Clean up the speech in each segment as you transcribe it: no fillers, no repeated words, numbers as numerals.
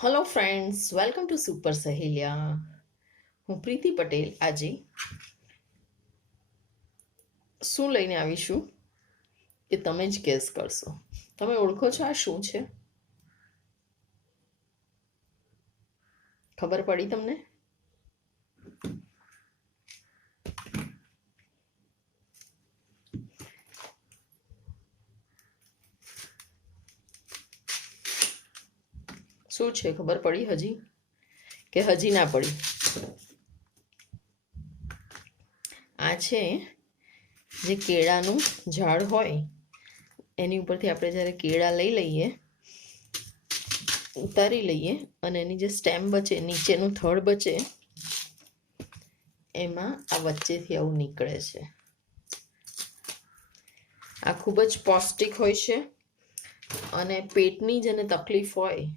Hello friends, welcome to super Saheliya. હું પ્રીતિ પટેલ. આજે શું લઈને આવીશું એ તમે જ ગેસ કરશો. તમે ઓળખો છો આ શું છે? ખબર પડી તમને? શું છે? ખબર પડી હજી કે હજી ના પડી? આ છે જે કેળાનું ઝાડ હોય એની ઉપરથી આપણે જ્યારે કેળા લઈ લઈએ, ઉતારી લઈએ અને એની જે સ્ટેમ બચે, નીચેનું થડ બચે, એમાં આ વચ્ચેથી આવું નીકળે છે. આ ખૂબ જ પૌષ્ટિક હોય છે અને પેટની જેને તકલીફ હોય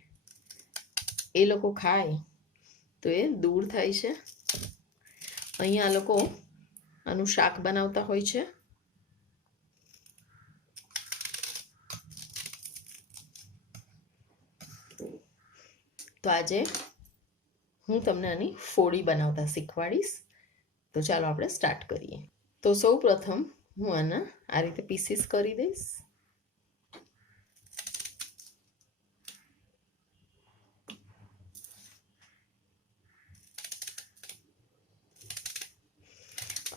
એ લોકો ખાય તો એ દૂર થાય છે. અહીંયા આ લોકો આનું શાક બનાવતા હોય છે. તો આજે હું તમને આની ફોડી બનાવતા શીખવાડીશ. તો ચાલો આપણે સ્ટાર્ટ કરીએ. તો સૌ પ્રથમ હું આના આ રીતે પીસીસ કરી દઈશ.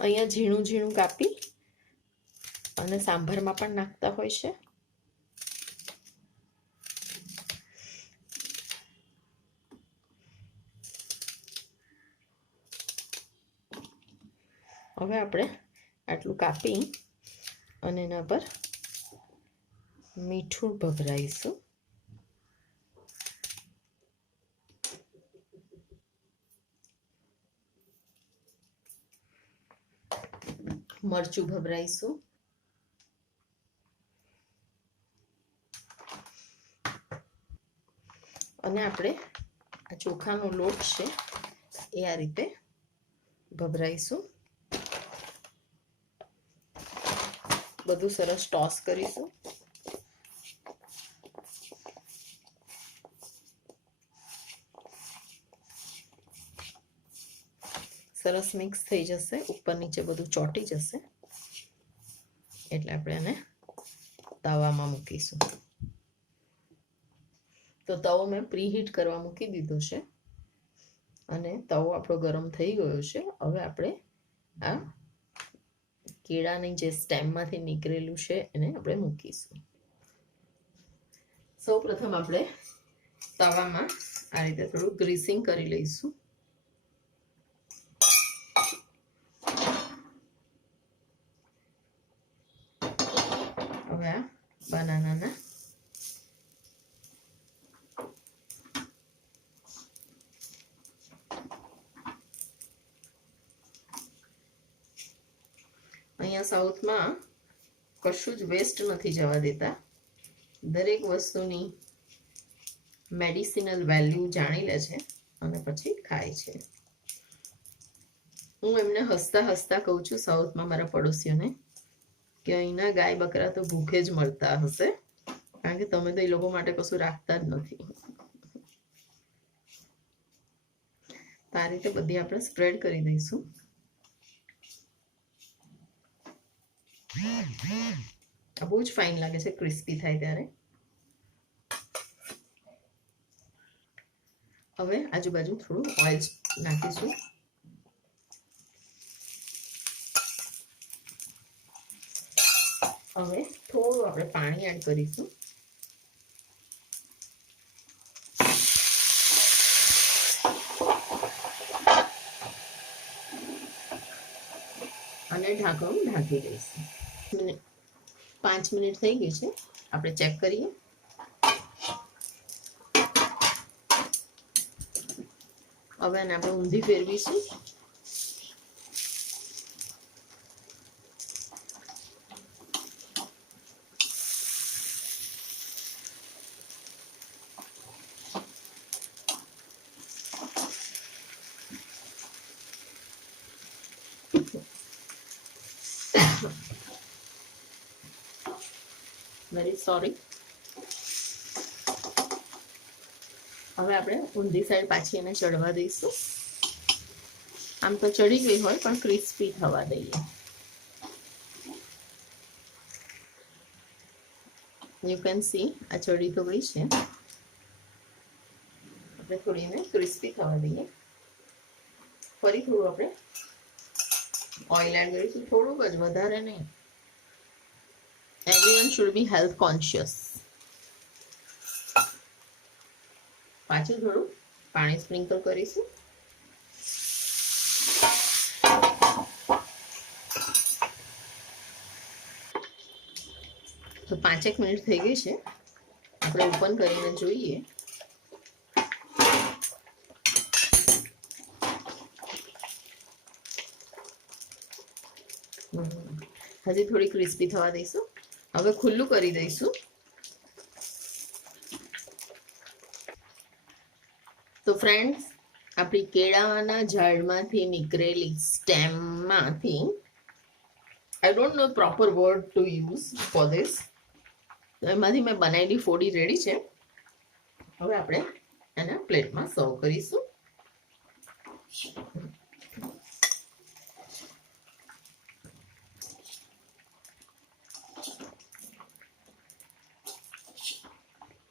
અહીંયા ઝીણું ઝીણું કાપી અને સાંભારમાં પણ નાખતા હોય છે. હવે આપણે આટલું કાપી અને એના પર મીઠું ભભરાઈશું. મરચું ભભરાઈશું. અને આપણે આ ચોખાનો લોટ છે એ આ રીતે ભભરાઈશું. બધું સરસ ટોસ કરીશું. સરસ મિક્સ થઈ જશે, ઉપર નીચે બધું ચોંટી જશે એટલે આપણે આને તવામાં મૂકીશું. તો તવો મેં પ્રીહીટ કરવા મૂકી દીધો છે અને તવો આપણો ગરમ થઈ ગયો છે. હવે આપણે આ કેળાની જે સ્ટેમમાંથી નીકળેલું છે એને આપણે મૂકીશું. સૌ પ્રથમ આપણે તવામાં આ રીતે થોડું ગ્રીસિંગ કરી લઈશું. હવે આ બનાનાના અહીંયા સાઉથમાં કશું જ વેસ્ટ નથી જવા દેતા. દરેક વસ્તુની મેડિસિનલ વેલ્યુ જાણી લે છે અને પછી ખાય છે. હું એમને હસતા હસતા કહું છું સાઉથમાં મારા પડોશીઓને કે અહીંના ગાય બકરા તો ભૂખે જ મળતા હશે, કારણ કે તમે તો એ લોકો માટે કશું રાખતા જ નથી. આ રીતે બધી આપણે સ્પ્રેડ કરી દઈશું. આ બહુ જ ફાઇન લાગે છે ક્રિસ્પી થાય ત્યારે. હવે આજુબાજુ થોડું ઓઇલ નાખીશું. હવે થોડું આપણે પાણી એડ કરીશું. અને ઢાંકણું ઢાંકી દઈશું. 5 મિનિટ થઈ ગઈ છે, આપણે ચેક કરીએ. હવે આને આપણે ઊંધી ફેરવીશું. Very sorry. હવે આપણે ઊંધી સાઈડ પાછી એને ચડવા દઈશું. આમ તો ચડી ગઈ હોય પણ ક્રિસ્પી થવા દઈએ. યુ કેન સી આ ચડી તો ગઈ છે. આપણે થોડી એને ક્રિસ્પી થવા દઈએ. ફરી થોડું આપણે ઓઇલ એડ કરીશું, થોડુંક જ, વધારે નહીં. Everyone should be health conscious. પાછું થોડું પાણી સ્પ્રિંકલ કરીશું. તો 5 મિનિટ થઈ ગઈ છે. આપણે ઓપન કરીને જોઈએ. હજી થોડી ક્રિસ્પી થવા દઈશું. હવે ખુલ્લું કરી દઈશું. તો ફ્રેન્ડ્સ, આપણી કેળાના ઝાડમાંથી નીકળેલી સ્ટેમમાંથી, I don't know proper word to use for this, તો એમાંથી મેં બનાવેલી ફોડી રેડી છે. હવે આપણે એને પ્લેટમાં સર્વ કરીશું.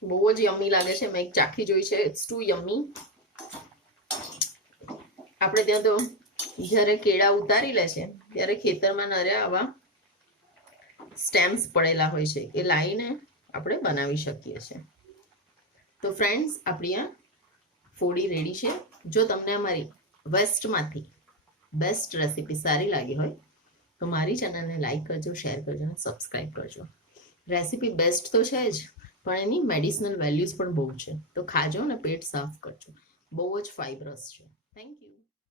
બહુ જ યમ્મી લાગે છે. મેં એક ચાખી જોઈ છે. It's too yummy. આપણે ત્યાં તો જ્યારે કેળા ઉતારી લે છે ત્યારે ખેતરમાં નર્યા આવા સ્ટેમ્સ પડેલા હોય છે, એ લાવીને આપણે બનાવી શકીએ છીએ. તો ફ્રેન્ડ્સ, આપણી આ ફોડી રેડી છે. જો તમને અમારી વેસ્ટમાંથી બેસ્ટ રેસીપી સારી લાગી હોય તો મારી ચેનલને લાઈક કરજો, શેર કરજો અને સબસ્ક્રાઈબ કરજો. રેસીપી બેસ્ટ તો છે જ, પણ એની મેડિસિનલ વેલ્યુઝ પણ બહુ છે. તો ખાજો અને પેટ સાફ કરજો. બહુ જ ફાઇબરસ છે. Thank you.